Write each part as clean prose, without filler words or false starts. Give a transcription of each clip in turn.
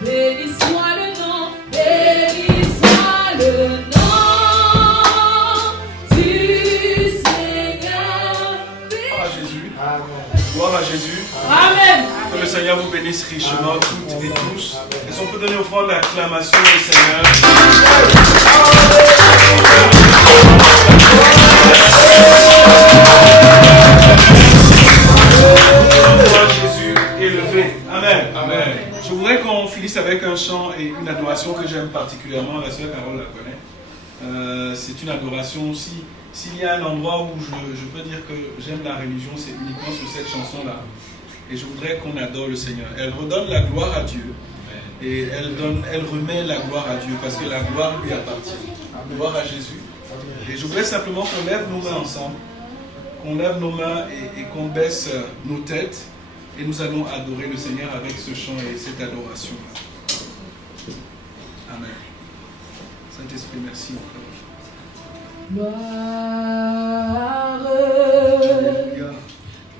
béni soit le nom, béni soit le nom du Seigneur. Gloire à Jésus. Gloire à Jésus. Amen. Que le Seigneur vous bénisse richement, toutes et tous. Et si on peut donner offrande l'acclamation au Seigneur. Jésus élevé. Amen. Amen. Je voudrais qu'on finisse avec un chant et une adoration que j'aime particulièrement. La sœur Carole la connaît. C'est une adoration aussi. S'il y a un endroit où je peux dire que j'aime la religion, c'est uniquement sur cette chanson-là. Et je voudrais qu'on adore le Seigneur. Elle redonne la gloire à Dieu. Et elle remet la gloire à Dieu parce que la gloire lui appartient. Gloire à Jésus. Et je voudrais simplement qu'on lève nos mains ensemble. Qu'on lève nos mains et qu'on baisse nos têtes. Et nous allons adorer le Seigneur avec ce chant et cette adoration-là. Amen. Saint-Esprit, merci encore. Gloire,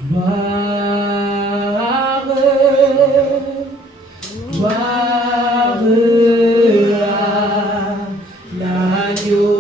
gloire, gloire à l'agneau.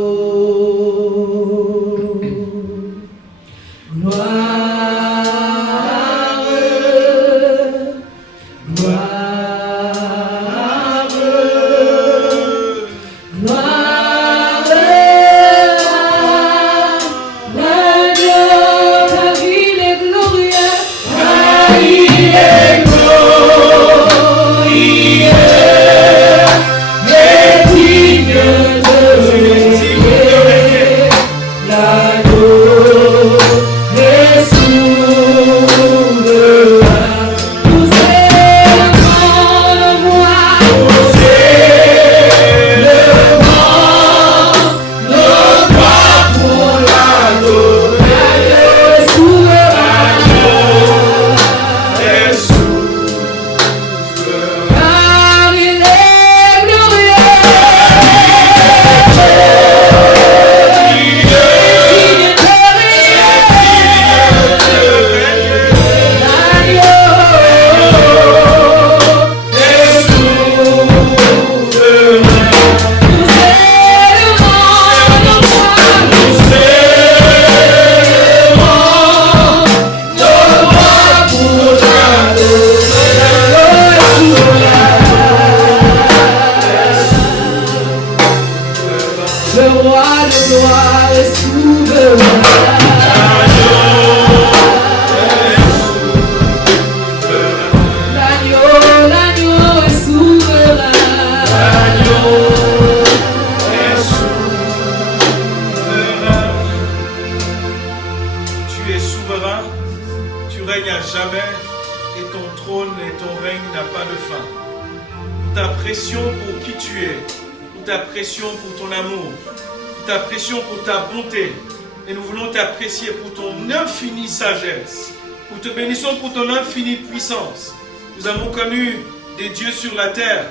Nous te bénissons pour ton infinie puissance. Nous avons connu des dieux sur la terre,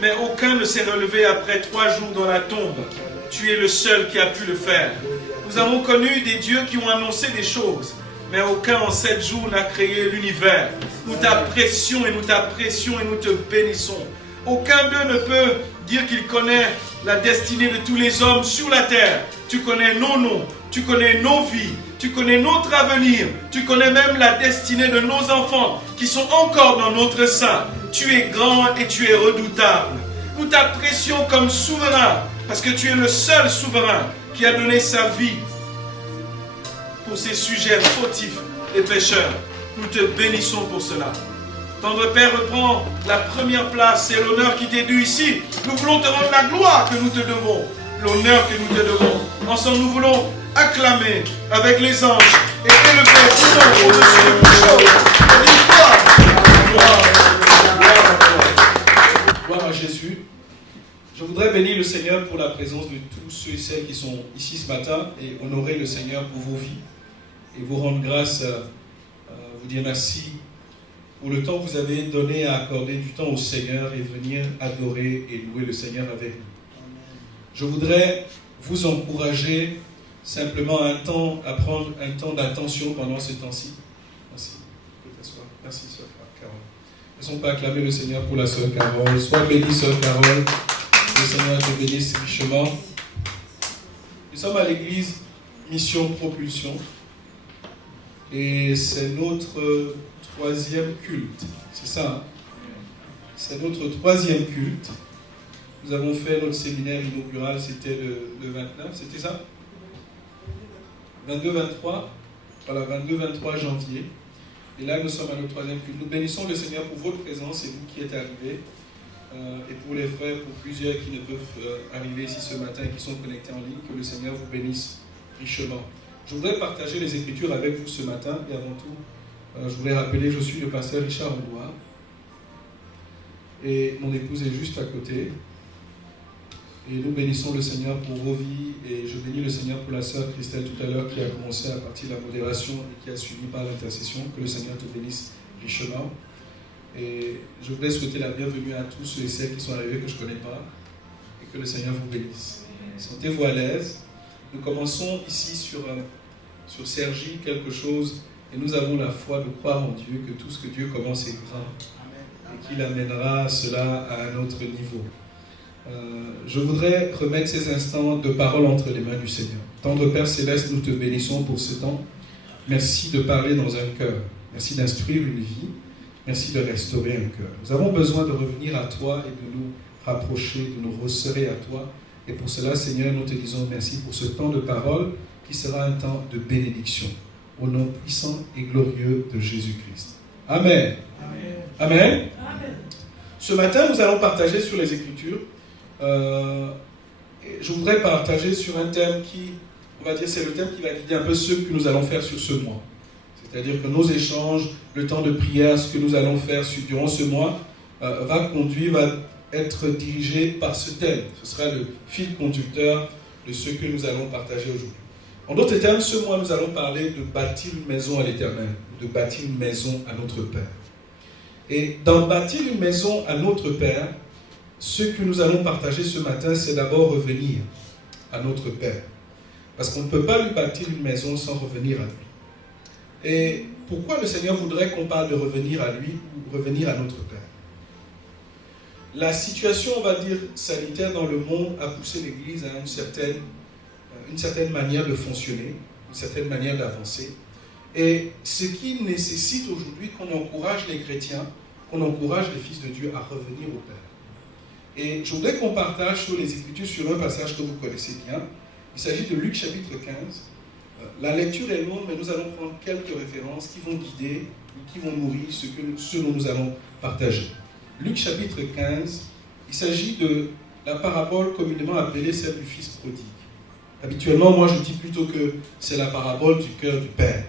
mais aucun ne s'est relevé après 3 jours dans la tombe. Tu es le seul qui a pu le faire. Nous avons connu des dieux qui ont annoncé des choses, mais aucun en 7 jours n'a créé l'univers. Nous t'apprécions et nous t'apprécions et nous te bénissons. Aucun d'eux ne peut dire qu'il connaît la destinée de tous les hommes sur la terre. Tu connais nos noms, tu connais nos vies, tu connais notre avenir, tu connais même la destinée de nos enfants qui sont encore dans notre sein. Tu es grand et tu es redoutable. Nous t'apprécions comme souverain parce que tu es le seul souverain qui a donné sa vie pour ces sujets fautifs et pécheurs. Nous te bénissons pour cela. Tendre Père, reprends la première place et l'honneur qui t'est dû ici. Nous voulons te rendre la gloire que nous te devons, l'honneur que nous te devons. Ensemble, nous voulons acclamer avec les anges et élever tout le monde au-dessus de toute chose. Gloire à Jésus. Je voudrais bénir le Seigneur pour la présence de tous ceux et celles qui sont ici ce matin et honorer le Seigneur pour vos vies et vous rendre grâce, vous dire merci pour le temps que vous avez donné à accorder du temps au Seigneur et venir adorer et louer le Seigneur avec nous. Je voudrais vous encourager simplement à prendre un temps d'attention pendant ce temps-ci. Merci. Merci, Sœur Carole. faisons pas acclamer le Seigneur pour la sœur Carole. Sois bénie, sœur Carole. Le Seigneur te bénisse richement. Nous sommes à l'église Mission Propulsion. Et c'est notre troisième culte. C'est ça, hein? C'est notre troisième culte. Nous avons fait notre séminaire inaugural, c'était le 29, c'était ça? 22-23, voilà, 22-23 janvier. Et là, nous sommes à notre troisième culte. Nous bénissons le Seigneur pour votre présence et vous qui êtes arrivés. Et pour les frères, pour plusieurs qui ne peuvent arriver ici ce matin et qui sont connectés en ligne, que le Seigneur vous bénisse richement. Je voudrais partager les Écritures avec vous ce matin. Et avant tout, je voudrais rappeler, je suis le pasteur Richard Audouard. Et mon épouse est juste à côté. Et nous bénissons le Seigneur pour vos vies. Et je bénis le Seigneur pour la sœur Christelle tout à l'heure qui a commencé à partir de la modération et qui a suivi par l'intercession. Que le Seigneur te bénisse richement. Et je voudrais souhaiter la bienvenue à tous ceux et celles qui sont arrivés que je ne connais pas. Et que le Seigneur vous bénisse. Sentez-vous à l'aise. Nous commençons ici sur Sergi quelque chose. Et nous avons la foi de croire en Dieu, que tout ce que Dieu commence est grand. Et qu'il amènera cela à un autre niveau. Je voudrais remettre ces instants de parole entre les mains du Seigneur. Tendre Père Céleste, nous te bénissons pour ce temps. Merci de parler dans un cœur. Merci d'instruire une vie. Merci de restaurer un cœur. Nous avons besoin de revenir à toi et de nous rapprocher, de nous resserrer à toi. Et pour cela, Seigneur, nous te disons merci pour ce temps de parole qui sera un temps de bénédiction. Au nom puissant et glorieux de Jésus-Christ. Amen. Amen. Amen. Amen. Ce matin, nous allons partager sur les Écritures. Je voudrais partager sur un thème qui, on va dire, c'est le thème qui va guider un peu ce que nous allons faire sur ce mois. C'est-à-dire que nos échanges, le temps de prière, ce que nous allons faire durant ce mois, va être dirigé par ce thème. Ce sera le fil conducteur de ce que nous allons partager aujourd'hui. En d'autres termes, ce mois, nous allons parler de bâtir une maison à l'Éternel, de bâtir une maison à notre Père. Et dans bâtir une maison à notre Père, ce que nous allons partager ce matin, c'est d'abord revenir à notre Père. Parce qu'on ne peut pas lui bâtir une maison sans revenir à lui. Et pourquoi le Seigneur voudrait qu'on parle de revenir à lui ou revenir à notre Père? La situation, on va dire, sanitaire dans le monde a poussé l'Église à une certaine manière de fonctionner, une certaine manière d'avancer. Et ce qui nécessite aujourd'hui qu'on encourage les chrétiens, qu'on encourage les fils de Dieu à revenir au Père. Et je voudrais qu'on partage sur les Écritures sur un passage que vous connaissez bien. Il s'agit de Luc chapitre 15. La lecture est longue, mais nous allons prendre quelques références qui vont guider et qui vont nourrir ce dont nous allons partager. Luc chapitre 15, il s'agit de la parabole communément appelée celle du fils prodigue. Habituellement, moi je dis plutôt que c'est la parabole du cœur du Père.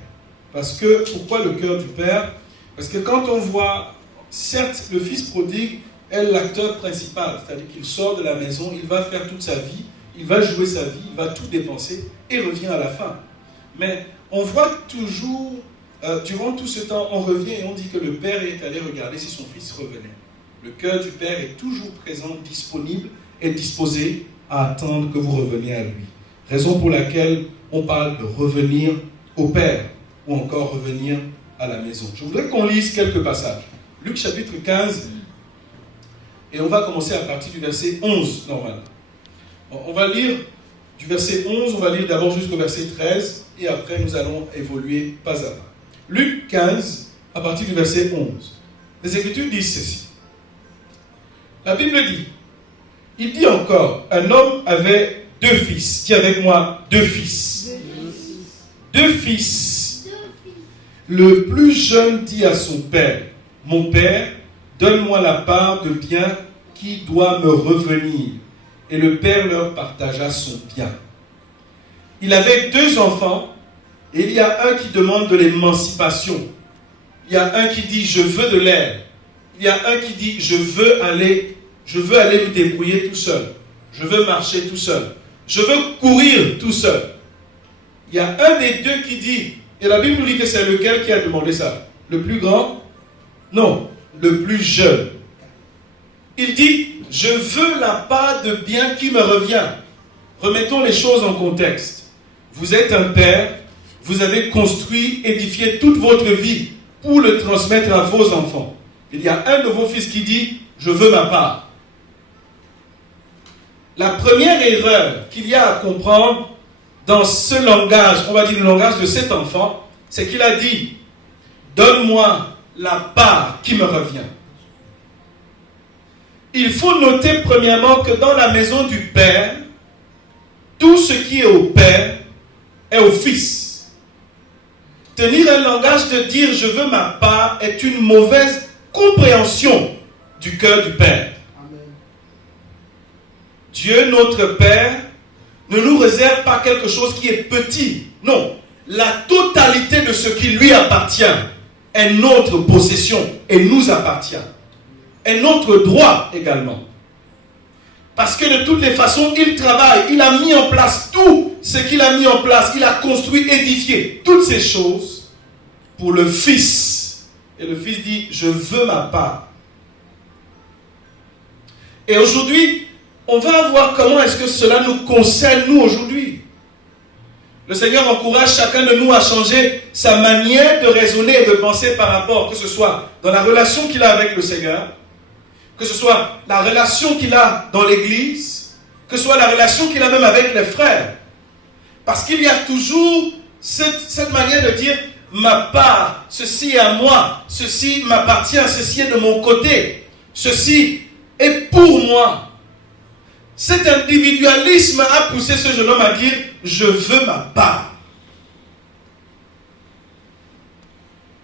Pourquoi le cœur du Père? Parce que quand on voit, certes, le fils prodigue est l'acteur principal, c'est-à-dire qu'il sort de la maison, il va faire toute sa vie, il va jouer sa vie, il va tout dépenser et revient à la fin. Mais on voit toujours, durant tout ce temps, on revient et on dit que le Père est allé regarder si son fils revenait. Le cœur du Père est toujours présent, disponible et disposé à attendre que vous reveniez à lui. Raison pour laquelle on parle de revenir au Père ou encore revenir à la maison. Je voudrais qu'on lise quelques passages. Luc chapitre 15, et on va commencer à partir du verset 11, normalement. On va lire du verset 11, on va lire d'abord jusqu'au verset 13, et après nous allons évoluer pas à pas. Luc 15, à partir du verset 11. Les Écritures disent ceci. La Bible dit, il dit encore, un homme avait 2 fils. Dis avec moi, 2 fils. 2 fils. Le plus jeune dit à son père, mon père, donne-moi la part de bien qui doit me revenir. Et le père leur partagea son bien. Il avait 2 enfants, et il y a un qui demande de l'émancipation. Il y a un qui dit, je veux de l'air. Il y a un qui dit, je veux aller me débrouiller tout seul. Je veux marcher tout seul. Je veux courir tout seul. Il y a un des 2 qui dit, et la Bible nous dit que c'est lequel qui a demandé ça? Le plus grand? Non, le plus jeune. Il dit, je veux la part de bien qui me revient. Remettons les choses en contexte. Vous êtes un père, vous avez construit, édifié toute votre vie pour le transmettre à vos enfants. Il y a un de vos fils qui dit « Je veux ma part ». La première erreur qu'il y a à comprendre dans ce langage, on va dire le langage de cet enfant, c'est qu'il a dit « Donne-moi la part qui me revient ». Il faut noter premièrement que dans la maison du Père, tout ce qui est au Père est au Fils. Tenir un langage de dire « je veux ma part » est une mauvaise compréhension du cœur du Père. Amen. Dieu, notre Père, ne nous réserve pas quelque chose qui est petit. Non, la totalité de ce qui lui appartient est notre possession et nous appartient. Est notre droit également. Parce que de toutes les façons, il travaille, il a mis en place tout ce qu'il a mis en place, il a construit, édifié toutes ces choses pour le Fils. Et le Fils dit, je veux ma part. Et aujourd'hui, on va voir comment est-ce que cela nous concerne, nous, aujourd'hui. Le Seigneur encourage chacun de nous à changer sa manière de raisonner et de penser par rapport, que ce soit dans la relation qu'il a avec le Seigneur, que ce soit la relation qu'il a dans l'église, que ce soit la relation qu'il a même avec les frères. Parce qu'il y a toujours cette manière de dire, ma part, ceci est à moi, ceci m'appartient, ceci est de mon côté, ceci est pour moi. Cet individualisme a poussé ce jeune homme à dire, je veux ma part.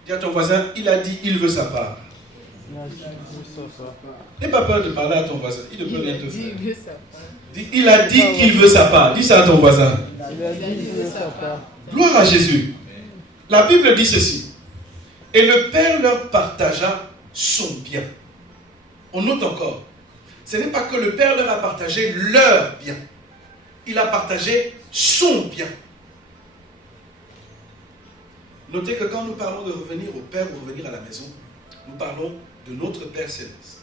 Dis à ton voisin, il a dit, il veut sa part. N'aie pas peur de parler à ton voisin, il ne peut rien te faire. Dis, il a dit qu'il veut sa part. Dis ça à ton voisin. Gloire à Jésus. La Bible dit ceci. Et le Père leur partagea son bien. On note encore. Ce n'est pas que le Père leur a partagé leur bien. Il a partagé son bien. Notez que quand nous parlons de revenir au Père ou revenir à la maison, nous parlons de notre Père Céleste.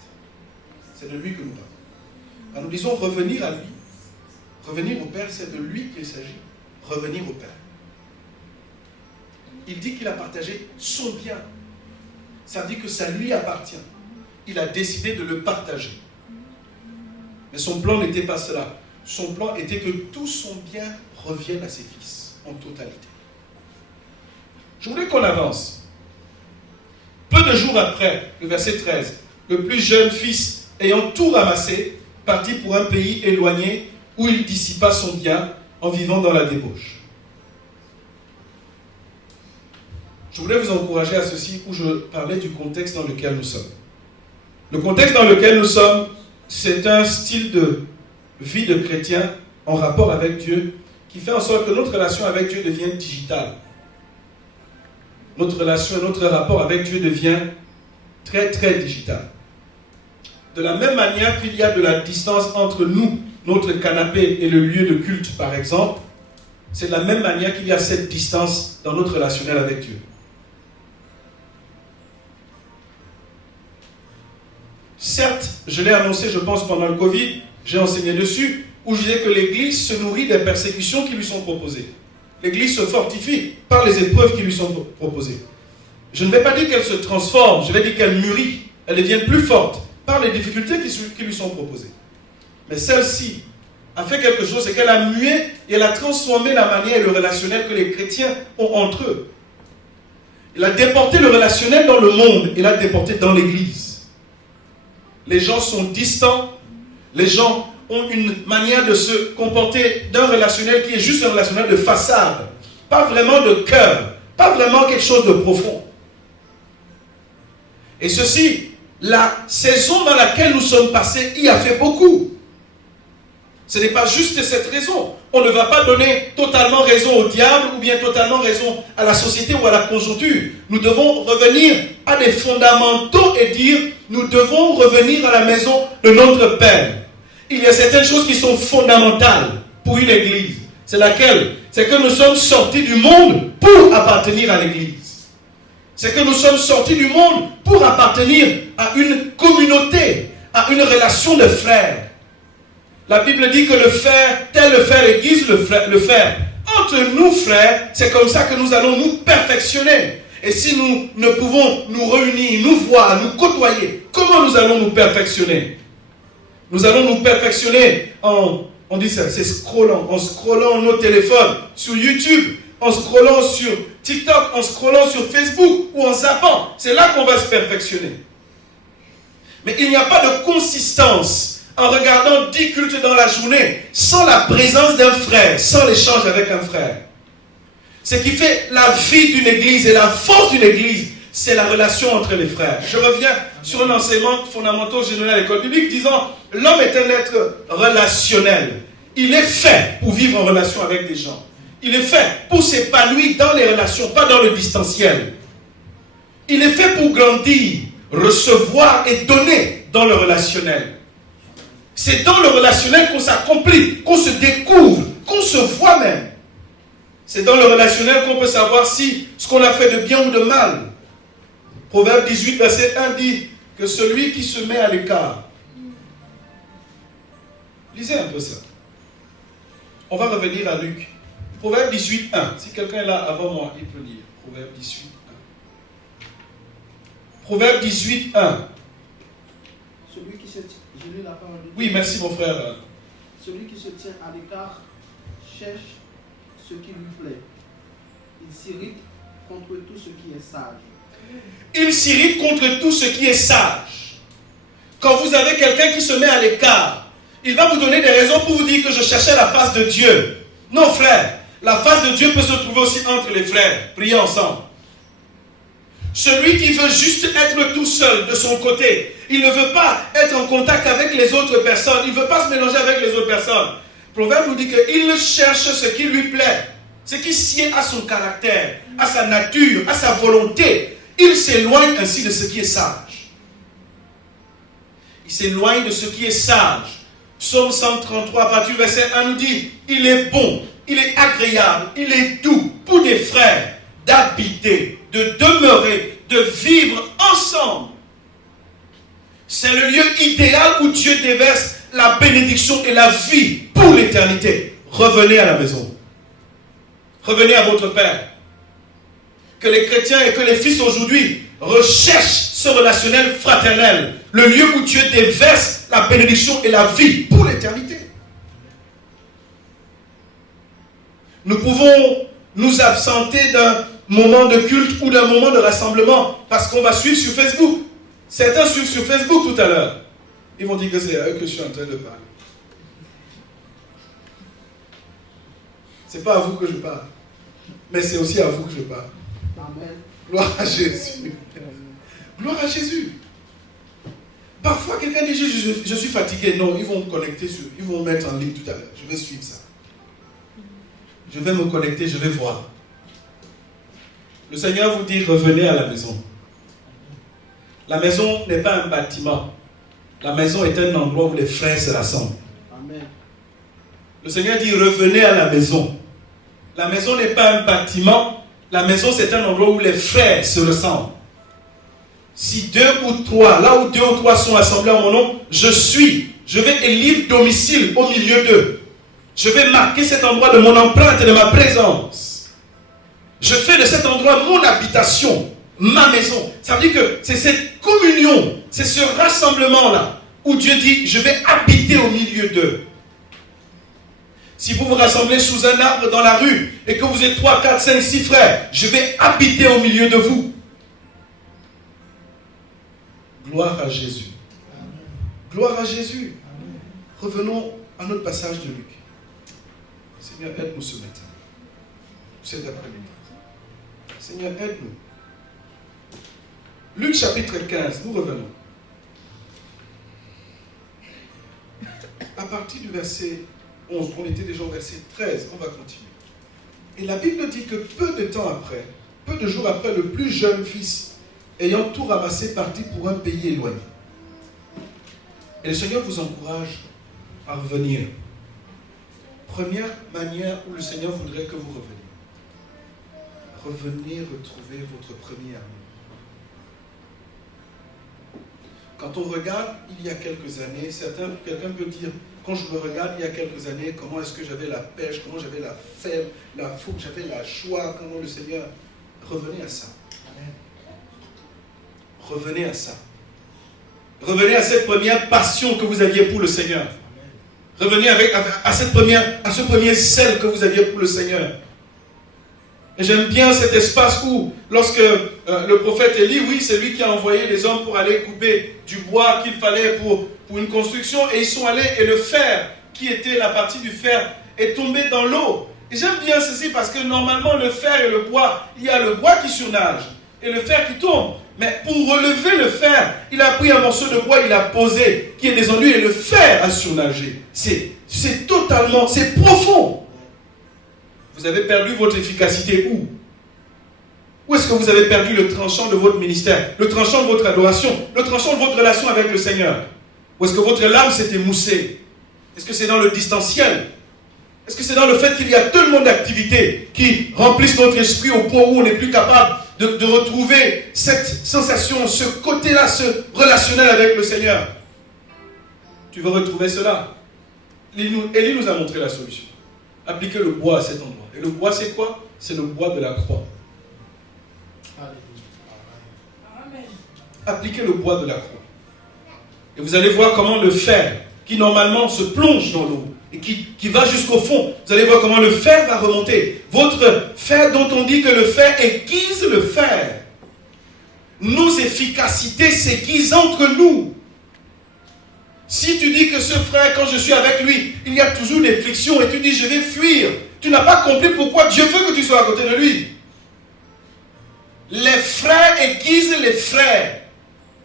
C'est de lui que nous parlons. Quand nous disons revenir à lui, revenir au Père, c'est de lui qu'il s'agit. Revenir au Père. Il dit qu'il a partagé son bien. Ça veut dire que ça lui appartient. Il a décidé de le partager. Mais son plan n'était pas cela. Son plan était que tout son bien revienne à ses fils, en totalité. Je voulais qu'on avance. Peu de jours après, le verset 13, le plus jeune fils, ayant tout ramassé, partit pour un pays éloigné où il dissipa son bien en vivant dans la débauche. Je voulais vous encourager à ceci où je parlais du contexte dans lequel nous sommes. Le contexte dans lequel nous sommes, c'est un style de vie de chrétien en rapport avec Dieu qui fait en sorte que notre relation avec Dieu devienne digitale. Notre relation, notre rapport avec Dieu devient très très digital. De la même manière qu'il y a de la distance entre nous, notre canapé et le lieu de culte par exemple, c'est de la même manière qu'il y a cette distance dans notre relationnel avec Dieu. Certes, je l'ai annoncé, je pense, pendant le Covid, j'ai enseigné dessus, où je disais que l'Église se nourrit des persécutions qui lui sont proposées. L'Église se fortifie par les épreuves qui lui sont proposées. Je ne vais pas dire qu'elle se transforme, je vais dire qu'elle mûrit, elle devient plus forte par les difficultés qui lui sont proposées. Mais celle-ci a fait quelque chose, c'est qu'elle a mué et elle a transformé la manière et le relationnel que les chrétiens ont entre eux. Elle a déporté le relationnel dans le monde et l'a déporté dans l'Église. Les gens sont distants, les gens ont une manière de se comporter d'un relationnel qui est juste un relationnel de façade, pas vraiment de cœur, pas vraiment quelque chose de profond. Et ceci, la saison dans laquelle nous sommes passés y a fait beaucoup. Ce n'est pas juste cette raison. On ne va pas donner totalement raison au diable ou bien totalement raison à la société ou à la conjoncture. Nous devons revenir à des fondamentaux et dire, nous devons revenir à la maison de notre Père. Il y a certaines choses qui sont fondamentales pour une église. C'est laquelle? C'est que nous sommes sortis du monde pour appartenir à l'église. C'est que nous sommes sortis du monde pour appartenir à une communauté, à une relation de frères. La Bible dit que le fer, tel le fer aiguise le fer. Entre nous, frères, c'est comme ça que nous allons nous perfectionner. Et si nous ne pouvons nous réunir, nous voir, nous côtoyer, comment nous allons nous perfectionner? Nous allons nous perfectionner on dit ça, c'est en scrollant nos téléphones sur YouTube, en scrollant sur TikTok, en scrollant sur Facebook ou en zappant. C'est là qu'on va se perfectionner. Mais il n'y a pas de consistance en regardant 10 cultes dans la journée sans la présence d'un frère, sans l'échange avec un frère. Ce qui fait la vie d'une église et la force d'une église, c'est la relation entre les frères. Je reviens sur un enseignement fondamental général à l'école biblique disant l'homme est un être relationnel. Il est fait pour vivre en relation avec des gens. Il est fait pour s'épanouir dans les relations, pas dans le distanciel. Il est fait pour grandir, recevoir et donner dans le relationnel. C'est dans le relationnel qu'on s'accomplit, qu'on se découvre, qu'on se voit même. C'est dans le relationnel qu'on peut savoir si ce qu'on a fait de bien ou de mal. Proverbe 18, verset 1 dit que celui qui se met à l'écart. Lisez un peu ça. On va revenir à Luc. Proverbe 18, 1. Si quelqu'un est là avant moi, il peut lire. Proverbe 18, 1. Proverbe 18, 1. Celui qui se tient, je lis la parole de Dieu. Oui, merci mon frère. Celui qui se tient à l'écart cherche ce qui lui plaît. Il s'irrite contre tout ce qui est sage. Il s'irrite contre tout ce qui est sage. Quand vous avez quelqu'un qui se met à l'écart, il va vous donner des raisons pour vous dire que je cherchais la face de Dieu. Non, frère, la face de Dieu peut se trouver aussi entre les frères. Priez ensemble. Celui qui veut juste être tout seul de son côté, il ne veut pas être en contact avec les autres personnes, il ne veut pas se mélanger avec les autres personnes. Le proverbe nous dit qu'il cherche ce qui lui plaît, ce qui sied à son caractère, à sa nature, à sa volonté. Il s'éloigne ainsi de ce qui est sage. Il s'éloigne de ce qui est sage. Psaume 133, à partir du verset 1 nous dit, il est bon, il est agréable, il est doux pour des frères d'habiter, de demeurer, de vivre ensemble. C'est le lieu idéal où Dieu déverse la bénédiction et la vie pour l'éternité. Revenez à la maison. Revenez à votre Père. Que les chrétiens et que les fils aujourd'hui recherchent ce relationnel fraternel, le lieu où Dieu déverse la bénédiction et la vie pour l'éternité. Nous pouvons nous absenter d'un moment de culte ou d'un moment de rassemblement parce qu'on va suivre sur Facebook. Certains suivent sur Facebook tout à l'heure. Ils vont dire que c'est à eux que je suis en train de parler. C'est pas à vous que je parle, mais c'est aussi à vous que je parle. Amen. Gloire à Jésus. Gloire à Jésus. Parfois, quelqu'un dit, je suis fatigué. Non, ils vont me connecter sur, ils vont me mettre en ligne tout à l'heure. Je vais suivre ça. Je vais me connecter, je vais voir. Le Seigneur vous dit, revenez à la maison. La maison n'est pas un bâtiment. La maison est un endroit où les frères se rassemblent. Amen. Le Seigneur dit, revenez à la maison. La maison n'est pas un bâtiment. La maison, c'est un endroit où les frères se ressemblent. Si 2 ou 3, là où 2 ou 3 sont assemblés en mon nom, je suis. Je vais élire domicile au milieu d'eux. Je vais marquer cet endroit de mon empreinte et de ma présence. Je fais de cet endroit mon habitation, ma maison. Ça veut dire que c'est cette communion, c'est ce rassemblement-là où Dieu dit, je vais habiter au milieu d'eux. Si vous vous rassemblez sous un arbre dans la rue et que vous êtes 3, 4, 5, 6 frères, je vais habiter au milieu de vous. Gloire à Jésus. Gloire à Jésus. Revenons à notre passage de Luc. Seigneur, aide-nous ce matin, cet après-midi. Seigneur, aide-nous. Luc chapitre 15, nous revenons. À partir du verset 11, on était déjà au verset 13, on va continuer. Et la Bible dit que peu de temps après, peu de jours après, le plus jeune fils, ayant tout ramassé, partit pour un pays éloigné. Et le Seigneur vous encourage à revenir. Première manière où le Seigneur voudrait que vous reveniez. Revenez retrouver votre premier amour. Quand on regarde il y a quelques années, quelqu'un peut dire, quand je me regarde il y a quelques années, comment est-ce que j'avais la pêche, comment j'avais la fève, la fougue, j'avais la joie, comment le Seigneur, revenez à ça. revenez à ça. Revenez à cette première passion que vous aviez pour le Seigneur. Revenez à ce premier zèle que vous aviez pour le Seigneur. Et j'aime bien cet espace où, lorsque le prophète Élie, oui, c'est lui qui a envoyé les hommes pour aller couper du bois qu'il fallait pour une construction, et ils sont allés, et le fer, qui était la partie du fer, est tombé dans l'eau. Et j'aime bien ceci parce que normalement, le fer et le bois, il y a le bois qui surnage, et le fer qui tombe. Mais pour relever le fer, il a pris un morceau de bois, il l'a posé, qui est descendu, et le fer a surnagé. C'est totalement, c'est profond. Vous avez perdu votre efficacité où? Où est-ce que vous avez perdu le tranchant de votre ministère, le tranchant de votre adoration, le tranchant de votre relation avec le Seigneur? Où est-ce que votre lame s'est émoussée? Est-ce que c'est dans le distanciel? Est-ce que c'est dans le fait qu'il y a tellement d'activités qui remplissent notre esprit au point où on n'est plus capable de retrouver cette sensation, ce côté-là, ce relationnel avec le Seigneur? Tu veux retrouver cela? Élie nous a montré la solution. Appliquer le bois à cet endroit. Et le bois, c'est quoi? C'est le bois de la croix. Amen. Appliquez le bois de la croix. Et vous allez voir comment le fer, qui normalement se plonge dans l'eau, et qui va jusqu'au fond, vous allez voir comment le fer va remonter. Votre fer dont on dit que le fer aiguise le fer. Nos efficacités s'aiguisent entre nous. Si tu dis que ce frère, quand je suis avec lui, il y a toujours des frictions et tu dis je vais fuir, tu n'as pas compris pourquoi Dieu veut que tu sois à côté de lui. Les frères aiguisent les frères.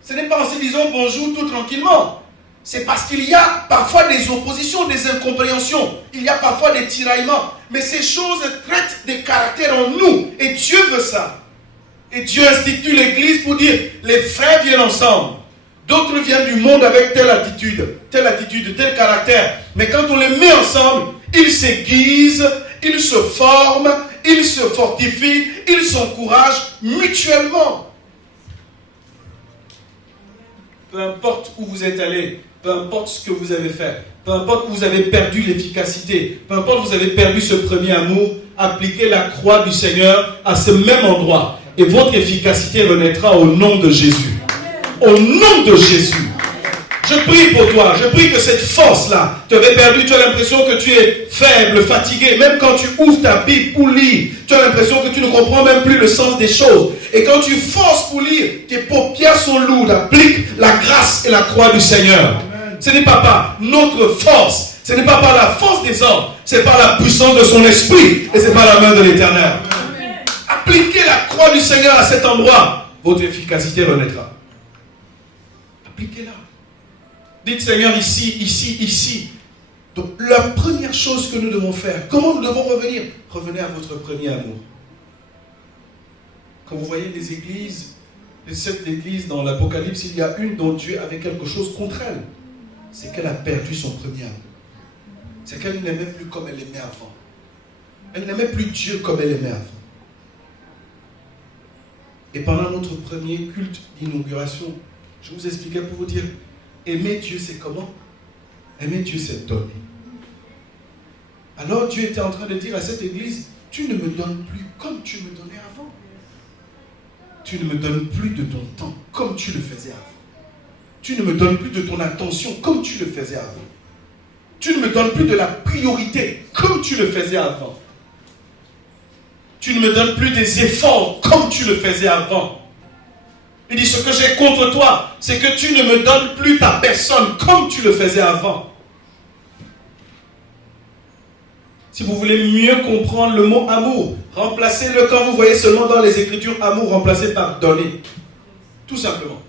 Ce n'est pas en se disant bonjour tout tranquillement. C'est parce qu'il y a parfois des oppositions, des incompréhensions. Il y a parfois des tiraillements. Mais ces choses traitent des caractères en nous. Et Dieu veut ça. Et Dieu institue l'église pour dire les frères viennent ensemble. D'autres viennent du monde avec telle attitude, tel caractère. Mais quand on les met ensemble, ils s'aiguisent, ils se forment, ils se fortifient, ils s'encouragent mutuellement. Peu importe où vous êtes allé, peu importe ce que vous avez fait, peu importe où vous avez perdu l'efficacité, peu importe où vous avez perdu ce premier amour, appliquez la croix du Seigneur à ce même endroit. Et votre efficacité renaîtra au nom de Jésus. Au nom de Jésus. Je prie pour toi. Je prie que cette force-là, tu avais perdu, tu as l'impression que tu es faible, fatigué. Même quand tu ouvres ta Bible pour lire, tu as l'impression que tu ne comprends même plus le sens des choses. Et quand tu forces pour lire, tes paupières sont lourdes. Applique la grâce et la croix du Seigneur. Ce n'est pas par notre force. Ce n'est pas par la force des hommes. C'est par la puissance de son esprit. Et c'est par la main de l'Éternel. Appliquez la croix du Seigneur à cet endroit. Votre efficacité renaîtra. Appliquez-la. Dites Seigneur ici. Donc la première chose que nous devons faire, comment nous devons revenir? Revenez à votre premier amour. Quand vous voyez les églises, les 7 églises dans l'Apocalypse, il y a une dont Dieu avait quelque chose contre elle. C'est qu'elle a perdu son premier amour. C'est qu'elle n'aimait plus comme elle aimait avant. Elle n'aimait plus Dieu comme elle aimait avant. Et pendant notre premier culte d'inauguration, je vous expliquais pour vous dire, aimer Dieu c'est comment? Aimer Dieu c'est donner. Alors Dieu était en train de dire à cette église, tu ne me donnes plus comme tu me donnais avant. Tu ne me donnes plus de ton temps comme tu le faisais avant. Tu ne me donnes plus de ton attention comme tu le faisais avant. Tu ne me donnes plus de la priorité comme tu le faisais avant. Tu ne me donnes plus des efforts comme tu le faisais avant. Il dit, ce que j'ai contre toi, c'est que tu ne me donnes plus ta personne comme tu le faisais avant. Si vous voulez mieux comprendre le mot amour, remplacez-le quand vous voyez seulement dans les Écritures amour, remplacé par donner. Tout simplement.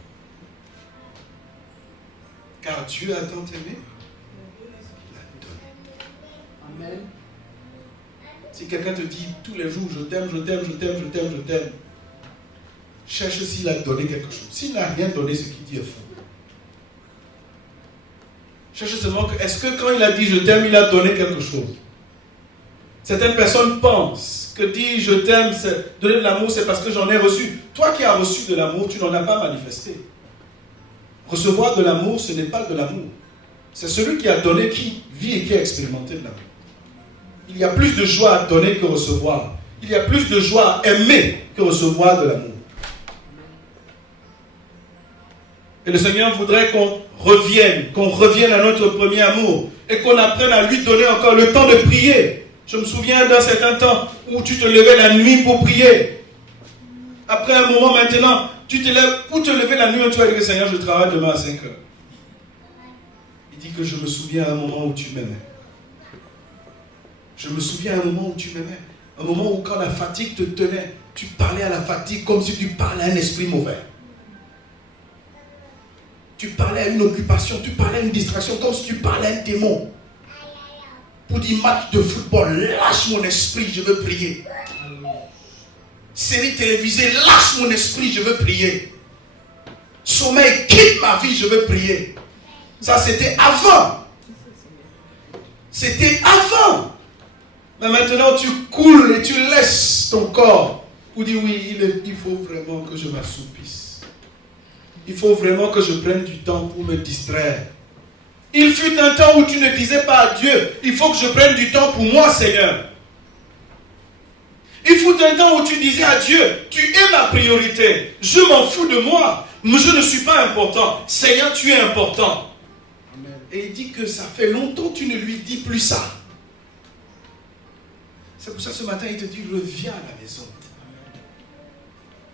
Car Dieu a tant aimé, il a donné. Amen. Si quelqu'un te dit tous les jours, je t'aime, cherche s'il a donné quelque chose. S'il n'a rien donné, ce qu'il dit est faux. Cherche seulement que, est-ce que quand il a dit je t'aime, il a donné quelque chose? Certaines personnes pensent que dire je t'aime, donner de l'amour, c'est parce que j'en ai reçu. Toi qui as reçu de l'amour, tu n'en as pas manifesté. Recevoir de l'amour, ce n'est pas de l'amour. C'est celui qui a donné qui vit et qui a expérimenté de l'amour. Il y a plus de joie à donner que recevoir. Il y a plus de joie à aimer que recevoir de l'amour. Et le Seigneur voudrait qu'on revienne à notre premier amour et qu'on apprenne à lui donner encore le temps de prier. Je me souviens d'un certain temps où tu te levais la nuit pour prier. Après un moment maintenant, tu te lèves pour te lever la nuit et tu vas dire, Seigneur, je travaille demain à 5 heures. Il dit que je me souviens à un moment où tu m'aimais. Je me souviens à un moment où tu m'aimais. Un moment où quand la fatigue te tenait, tu parlais à la fatigue comme si tu parlais à un esprit mauvais. Tu parlais à une occupation, tu parlais à une distraction comme si tu parlais à un démon. Pour dire match de football, lâche mon esprit, je veux prier. Série télévisée, lâche mon esprit, je veux prier. Sommeil, quitte ma vie, je veux prier. Ça c'était avant. C'était avant. Mais maintenant tu coules et tu laisses ton corps pour dire oui, il faut vraiment que je m'assoupisse. Il faut vraiment que je prenne du temps pour me distraire. Il fut un temps où tu ne disais pas à Dieu, il faut que je prenne du temps pour moi, Seigneur. Il fut un temps où tu disais à Dieu, tu es ma priorité, je m'en fous de moi, mais je ne suis pas important. Seigneur, tu es important. Amen. Et il dit que ça fait longtemps que tu ne lui dis plus ça. C'est pour ça ce matin, il te dit, reviens à la maison.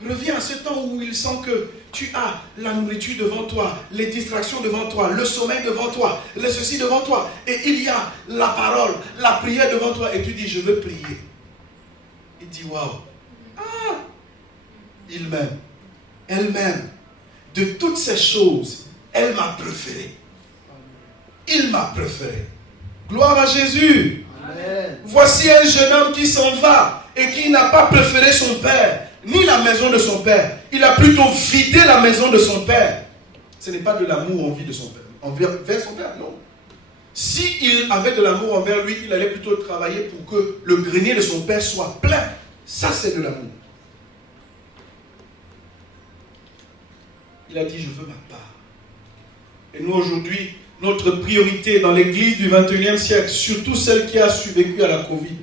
Reviens à ce temps où il sent que tu as la nourriture devant toi, les distractions devant toi, le sommeil devant toi, le ceci devant toi. Et il y a la parole, la prière devant toi. Et tu dis, je veux prier. Il dit, waouh. Ah, il m'aime. Elle m'aime. De toutes ces choses, elle m'a préféré. Il m'a préféré. Gloire à Jésus. Amen. Voici un jeune homme qui s'en va et qui n'a pas préféré son père, ni la maison de son père. Il a plutôt vidé la maison de son père. Ce n'est pas de l'amour envers son père, vers son père, non. S'il avait de l'amour envers lui, il allait plutôt travailler pour que le grenier de son père soit plein. Ça, c'est de l'amour. Il a dit, je veux ma part. Et nous, aujourd'hui, notre priorité dans l'église du 21e siècle, surtout celle qui a survécu à la Covid,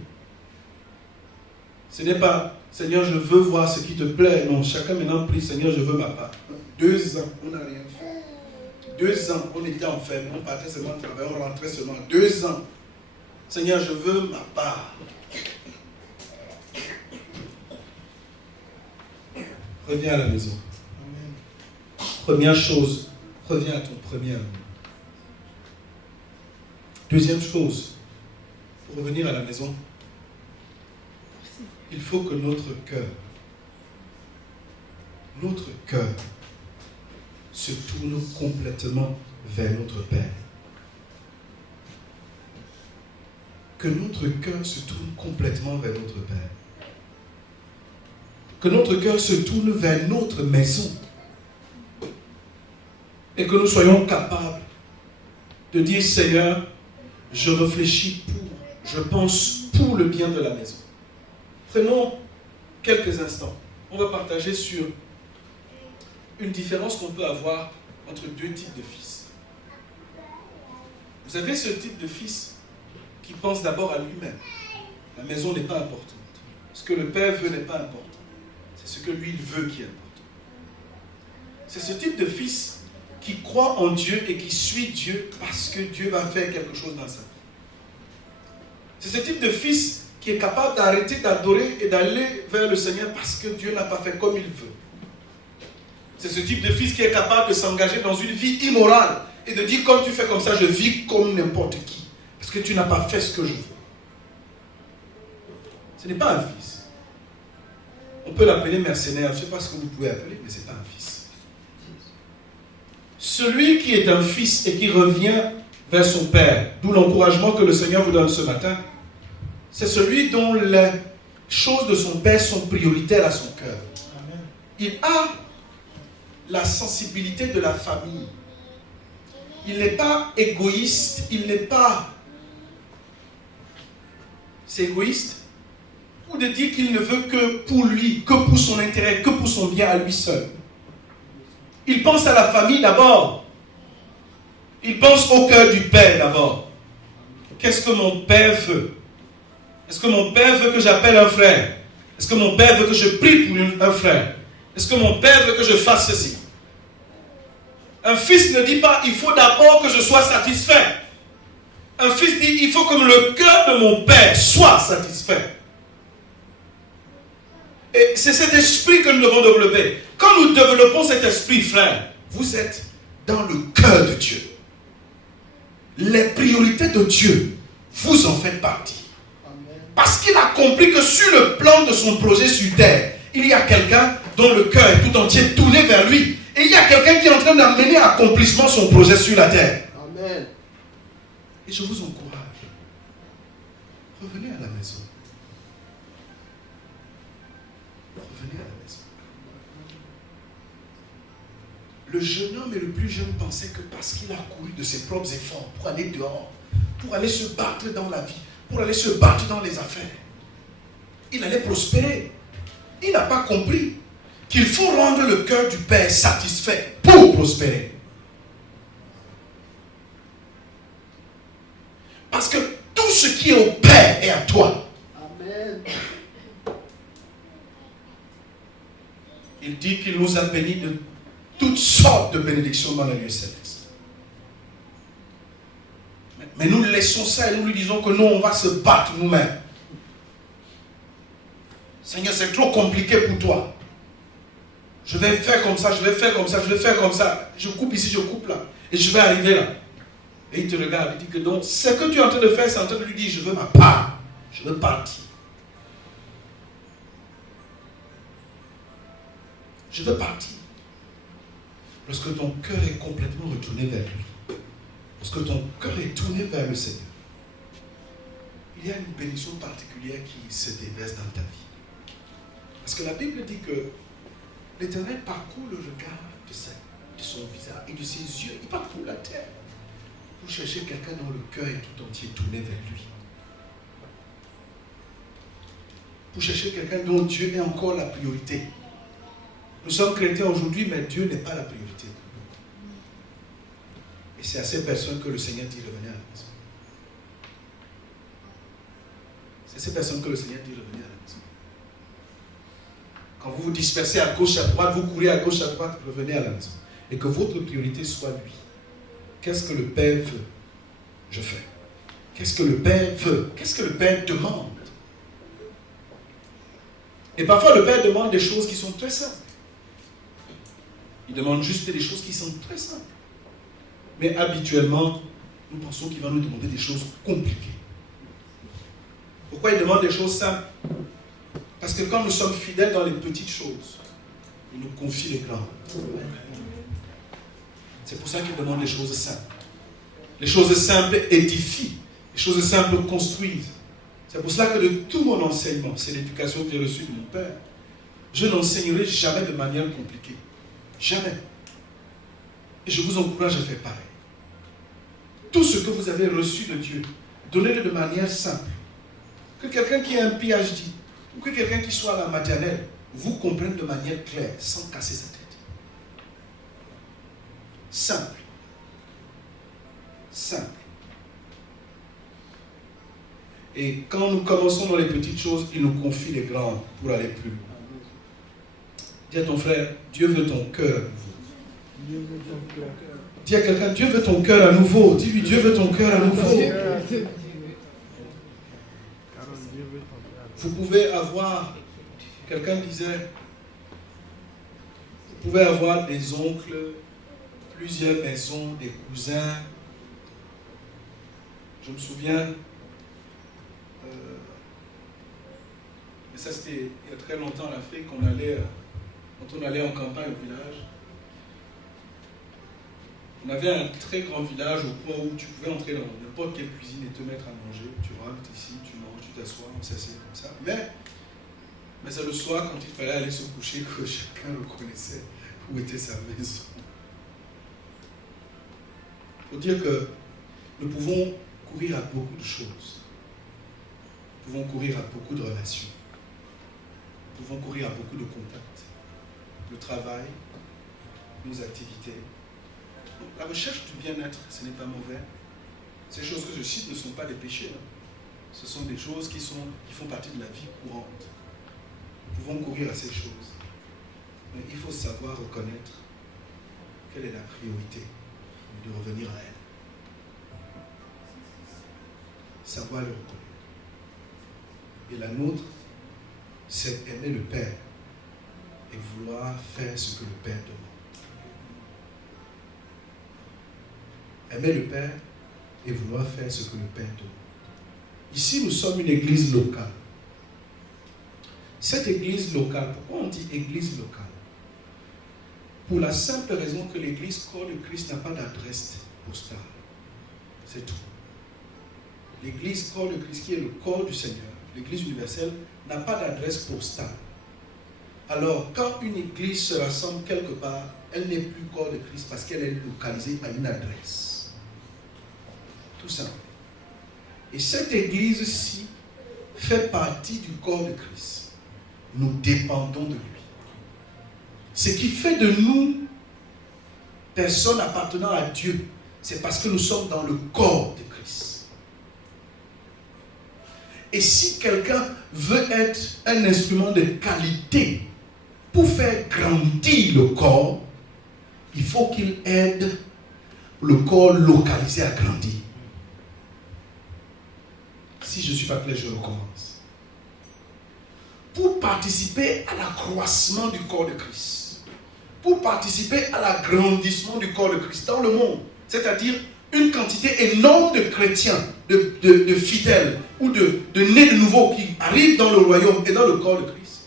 ce n'est pas, Seigneur, je veux voir ce qui te plaît. Non, chacun maintenant prie, Seigneur, je veux ma part. 2 ans, on n'a rien fait. 2 ans, on était enfermés, on partait seulement travailler, on rentrait seulement. 2 ans. Seigneur, je veux ma part. Reviens à la maison. Première chose, reviens à ton premier amour. Deuxième chose, pour revenir à la maison, il faut que notre cœur se tourne complètement vers notre Père. Que notre cœur se tourne complètement vers notre Père. Que notre cœur se tourne vers notre maison. Et que nous soyons capables de dire, Seigneur, je réfléchis je pense pour le bien de la maison. Prenons quelques instants. On va partager sur une différence qu'on peut avoir entre 2 types de fils. Vous avez ce type de fils qui pense d'abord à lui-même. La maison n'est pas importante. Ce que le père veut n'est pas important. C'est ce que lui, il veut qui est important. C'est ce type de fils qui croit en Dieu et qui suit Dieu parce que Dieu va faire quelque chose dans sa vie. C'est ce type de fils qui est capable d'arrêter d'adorer et d'aller vers le Seigneur parce que Dieu n'a pas fait comme il veut. C'est ce type de fils qui est capable de s'engager dans une vie immorale et de dire, comme tu fais comme ça, je vis comme n'importe qui. Parce que tu n'as pas fait ce que je veux. Ce n'est pas un fils. On peut l'appeler mercenaire, je ne sais pas ce que vous pouvez appeler, mais ce n'est pas un fils. Celui qui est un fils et qui revient vers son père, d'où l'encouragement que le Seigneur vous donne ce matin, c'est celui dont les choses de son père sont prioritaires à son cœur. Amen. Il a la sensibilité de la famille. Il n'est pas égoïste, il n'est pas... C'est égoïste ou de dire qu'il ne veut que pour lui, que pour son intérêt, que pour son bien à lui seul. Il pense à la famille d'abord. Il pense au cœur du père d'abord. Qu'est-ce que mon père veut? Est-ce que mon père veut que j'appelle un frère? Est-ce que mon père veut que je prie pour un frère? Est-ce que mon père veut que je fasse ceci? Un fils ne dit pas, il faut d'abord que je sois satisfait. Un fils dit, il faut que le cœur de mon père soit satisfait. Et c'est cet esprit que nous devons développer. Quand nous développons cet esprit, frère, vous êtes dans le cœur de Dieu. Les priorités de Dieu, vous en faites partie. Parce qu'il a compris que sur le plan de son projet sur terre, il y a quelqu'un dont le cœur est tout entier tourné vers lui. Et il y a quelqu'un qui est en train d'amener à accomplissement son projet sur la terre. Amen. Et je vous encourage. Revenez à la maison. Revenez à la maison. Le jeune homme et le plus jeune pensaient que parce qu'il a couru de ses propres efforts pour aller dehors, pour aller se battre dans la vie, pour aller se battre dans les affaires, il allait prospérer. Il n'a pas compris qu'il faut rendre le cœur du Père satisfait pour prospérer. Parce que tout ce qui est au Père est à toi. Amen. Il dit qu'il nous a bénis de toutes sortes de bénédictions dans les lieux célestes. Mais nous laissons ça et nous lui disons que nous, on va se battre nous-mêmes. Seigneur, c'est trop compliqué pour toi. Je vais faire comme ça, je vais faire comme ça, je vais faire comme ça. Je coupe ici, je coupe là. Et je vais arriver là. Et il te regarde, il dit que donc, ce que tu es en train de faire, c'est en train de lui dire, je veux ma part. Je veux partir. Je veux partir. Lorsque ton cœur est complètement retourné vers lui, lorsque ton cœur est tourné vers le Seigneur, il y a une bénédiction particulière qui se déverse dans ta vie. Parce que la Bible dit que l'Éternel parcourt le regard de son visage et de ses yeux. Il parcourt la terre pour chercher quelqu'un dont le cœur est tout entier tourné vers lui. Pour chercher quelqu'un dont Dieu est encore la priorité. Nous sommes chrétiens aujourd'hui, mais Dieu n'est pas la priorité. Et c'est à ces personnes que le Seigneur dit revenez à la maison. C'est à ces personnes que le Seigneur dit revenez à la maison. Quand vous vous dispersez à gauche, à droite, vous courez à gauche, à droite, revenez à la maison. Et que votre priorité soit lui. Qu'est-ce que le Père veut? Je fais. Qu'est-ce que le Père veut? Qu'est-ce que le Père demande? Et parfois le Père demande des choses qui sont très simples. Il demande juste des choses qui sont très simples. Mais habituellement, nous pensons qu'il va nous demander des choses compliquées. Pourquoi il demande des choses simples? Parce que quand nous sommes fidèles dans les petites choses, il nous confie les grandes. C'est pour ça qu'il demande les choses simples. Les choses simples édifient. Les choses simples construisent. C'est pour cela que de tout mon enseignement, c'est l'éducation que j'ai reçue de mon Père. Je n'enseignerai jamais de manière compliquée. Jamais. Et je vous encourage à faire pareil. Tout ce que vous avez reçu de Dieu, donnez-le de manière simple. Que quelqu'un qui a un PhD, ou que quelqu'un qui soit à la maternelle, vous comprenne de manière claire, sans casser sa tête. Simple. Simple. Et quand nous commençons dans les petites choses, il nous confie les grandes pour aller plus loin. Dis à ton frère, Dieu veut ton cœur à nouveau. Dis à quelqu'un, Dieu veut ton cœur à nouveau. Dis-lui, Dieu veut ton cœur à nouveau. Vous pouvez avoir, quelqu'un disait, vous pouvez avoir des oncles, plusieurs maisons, des cousins. Je me souviens, mais ça c'était il y a très longtemps en Afrique, quand on allait en campagne au village, on avait un très grand village au point où tu pouvais entrer dans n'importe quelle cuisine et te mettre à manger. Tu rentres ici, tu manges, tu t'assois, on s'assied comme ça. Mais c'est le soir, quand il fallait aller se coucher, que chacun reconnaissait où était sa maison. Il faut dire que nous pouvons courir à beaucoup de choses. Nous pouvons courir à beaucoup de relations. Nous pouvons courir à beaucoup de contacts. Le travail, nos activités. Donc, la recherche du bien-être, ce n'est pas mauvais. Ces choses que je cite ne sont pas des péchés. Ce sont des choses qui font partie de la vie courante. Nous pouvons courir à ces choses. Mais il faut savoir reconnaître quelle est la priorité? De revenir à elle. Savoir le reconnaître. Et la nôtre, c'est aimer le Père et vouloir faire ce que le Père demande. Aimer le Père et vouloir faire ce que le Père demande. Ici, nous sommes une église locale. Cette église locale, pourquoi on dit église locale? Pour la simple raison que l'église corps de Christ n'a pas d'adresse postale. C'est tout. L'église corps de Christ, qui est le corps du Seigneur, l'église universelle, n'a pas d'adresse postale. Alors, quand une église se rassemble quelque part, elle n'est plus corps de Christ parce qu'elle est localisée à une adresse. Tout simple. Et cette église-ci fait partie du corps de Christ. Nous dépendons de lui. Ce qui fait de nous personnes appartenant à Dieu, c'est parce que nous sommes dans le corps de Christ. Et si quelqu'un veut être un instrument de qualité pour faire grandir le corps, il faut qu'il aide le corps localisé à grandir. Si je ne suis pas clair, je recommence. Pour participer à l'accroissement du corps de Christ, pour participer à l'agrandissement du corps de Christ dans le monde, c'est-à-dire une quantité énorme de chrétiens, de fidèles ou de nés de nouveau qui arrivent dans le royaume et dans le corps de Christ,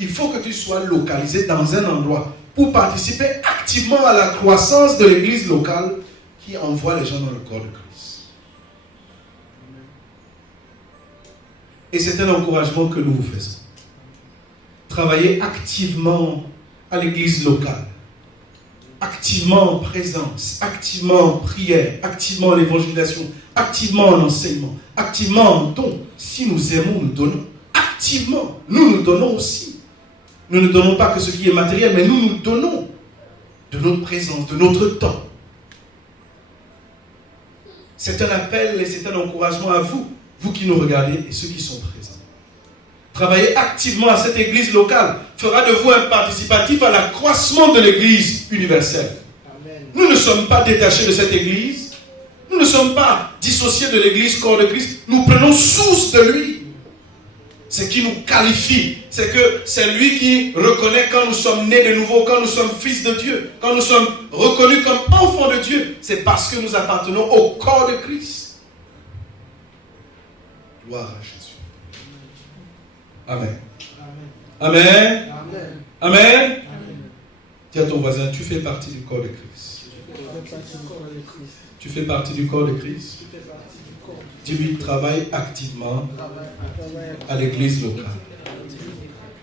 il faut que tu sois localisé dans un endroit pour participer activement à la croissance de l'église locale qui envoie les gens dans le corps de Christ. Et c'est un encouragement que nous vous faisons. Travaillez activement à l'église locale, activement en présence, activement en prière, activement en évangélisation, activement en enseignement, activement en don. Si nous aimons, nous donnons. Activement, nous donnons aussi. Nous ne donnons pas que ce qui est matériel, mais nous donnons de notre présence, de notre temps. C'est un appel et c'est un encouragement à vous, vous qui nous regardez et ceux qui sont présents. Travailler activement à cette église locale fera de vous un participatif à l'accroissement de l'église universelle. Amen. Nous ne sommes pas détachés de cette église. Nous ne sommes pas dissociés de l'église corps de Christ. Nous prenons source de lui. Ce qui nous qualifie, c'est que c'est lui qui reconnaît quand nous sommes nés de nouveau, quand nous sommes fils de Dieu, quand nous sommes reconnus comme enfants de Dieu. C'est parce que nous appartenons au corps de Christ. Gloire à Jésus. Amen. Amen. Amen. Amen. Dis à ton voisin, tu fais partie du corps de Christ. Tu fais partie du corps de Christ. Dis-lui, travaille activement à l'église locale.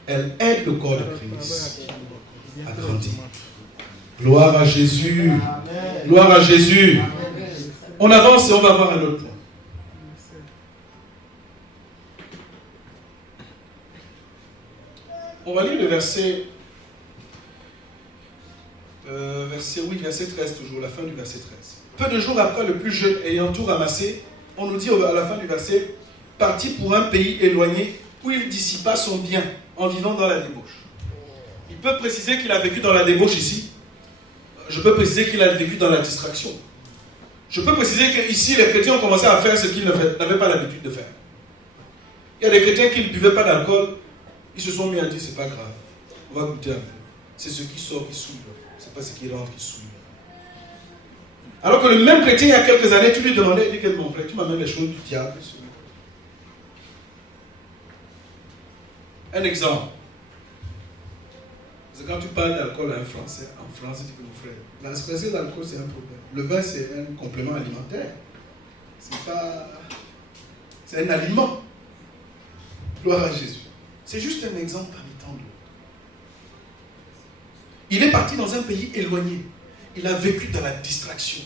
Elle aide le corps de Christ à grandir. Gloire à Jésus. Gloire à Jésus. On avance et on va voir un autre point. On va lire le verset 13 toujours, la fin du verset 13. Peu de jours après, le plus jeune ayant tout ramassé, on nous dit à la fin du verset, partit pour un pays éloigné où il dissipa son bien en vivant dans la débauche. Il peut préciser qu'il a vécu dans la débauche ici. Je peux préciser qu'il a vécu dans la distraction. Je peux préciser qu'ici, les chrétiens ont commencé à faire ce qu'ils n'avaient pas l'habitude de faire. Il y a des chrétiens qui ne buvaient pas d'alcool. Ils se sont mis à dire, c'est pas grave, on va goûter un peu. C'est ce qui sort qui souille, c'est pas ce qui rentre qui souille. Alors que le même chrétien, il y a quelques années, tu lui demandais, il dit que mon frère, tu m'amènes les choses du diable. Un exemple. C'est quand tu parles d'alcool à un Français, en France, il dit que mon frère, la respiration d'alcool, c'est un problème. Le vin, c'est un complément alimentaire. C'est un aliment. Gloire à Jésus. C'est juste un exemple parmi tant d'autres. Il est parti dans un pays éloigné. Il a vécu dans la distraction.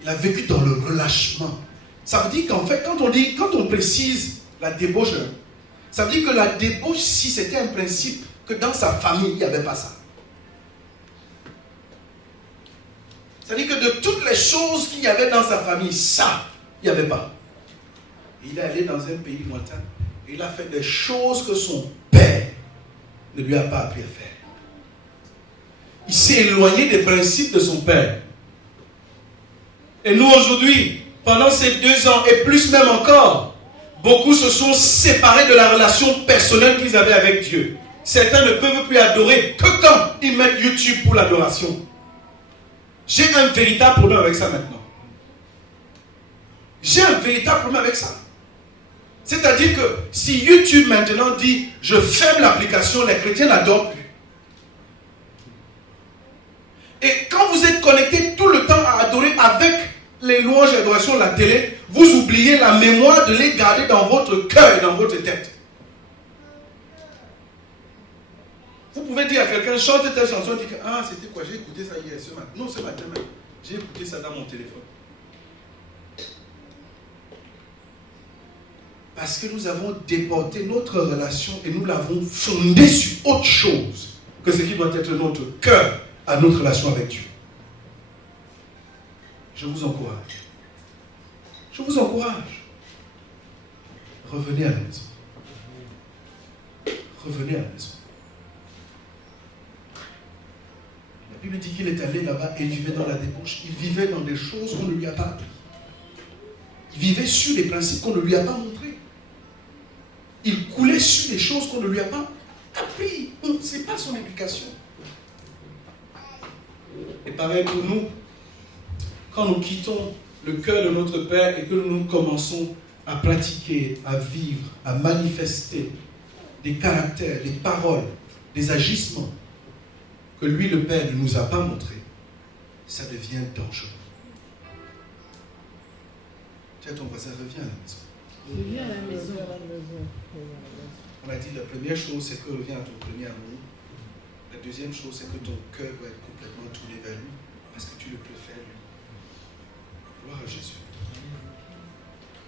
Il a vécu dans le relâchement. Ça veut dire qu'en fait, quand on précise la débauche, ça veut dire que la débauche, si c'était un principe, que dans sa famille, il n'y avait pas ça. C'est-à-dire que de toutes les choses qu'il y avait dans sa famille, ça, il n'y avait pas. Il est allé dans un pays lointain. Il a fait des choses que son père ne lui a pas appris à faire. Il s'est éloigné des principes de son père. Et nous aujourd'hui, pendant ces 2 ans et plus même encore, beaucoup se sont séparés de la relation personnelle qu'ils avaient avec Dieu. Certains ne peuvent plus adorer que quand ils mettent YouTube pour l'adoration. J'ai un véritable problème avec ça maintenant. J'ai un véritable problème avec ça. C'est-à-dire que si YouTube maintenant dit « je ferme l'application », les chrétiens n'adorent plus. Et quand vous êtes connecté tout le temps à adorer avec les louanges et l'adoration de la télé, vous oubliez la mémoire de les garder dans votre cœur et dans votre tête. Vous pouvez dire à quelqu'un, chante telle chanson, dit que, ah, c'était quoi, j'ai écouté ça hier, ce matin. Non, ce matin même. J'ai écouté ça dans mon téléphone. Parce que nous avons déporté notre relation et nous l'avons fondée sur autre chose que ce qui doit être notre cœur à notre relation avec Dieu. Je vous encourage. Je vous encourage. Revenez à la maison. Revenez à la maison. La Bible dit qu'il est allé là-bas et il vivait dans la débauche. Il vivait dans des choses qu'on ne lui a pas appris. Il vivait sur des principes qu'on ne lui a pas montrés. Il coulait sur des choses qu'on ne lui a pas appris. Ce n'est pas son éducation. Et pareil pour nous, quand nous quittons le cœur de notre Père et que nous commençons à pratiquer, à vivre, à manifester des caractères, des paroles, des agissements que lui, le Père, ne nous a pas montrés, ça devient dangereux. Tiens, ton voisin, reviens à la maison. Reviens à la maison. On a dit la première chose, c'est que reviens à ton premier amour. La deuxième chose, c'est que ton cœur doit être complètement tourné vers lui, parce que tu le préfères lui. Gloire à Jésus.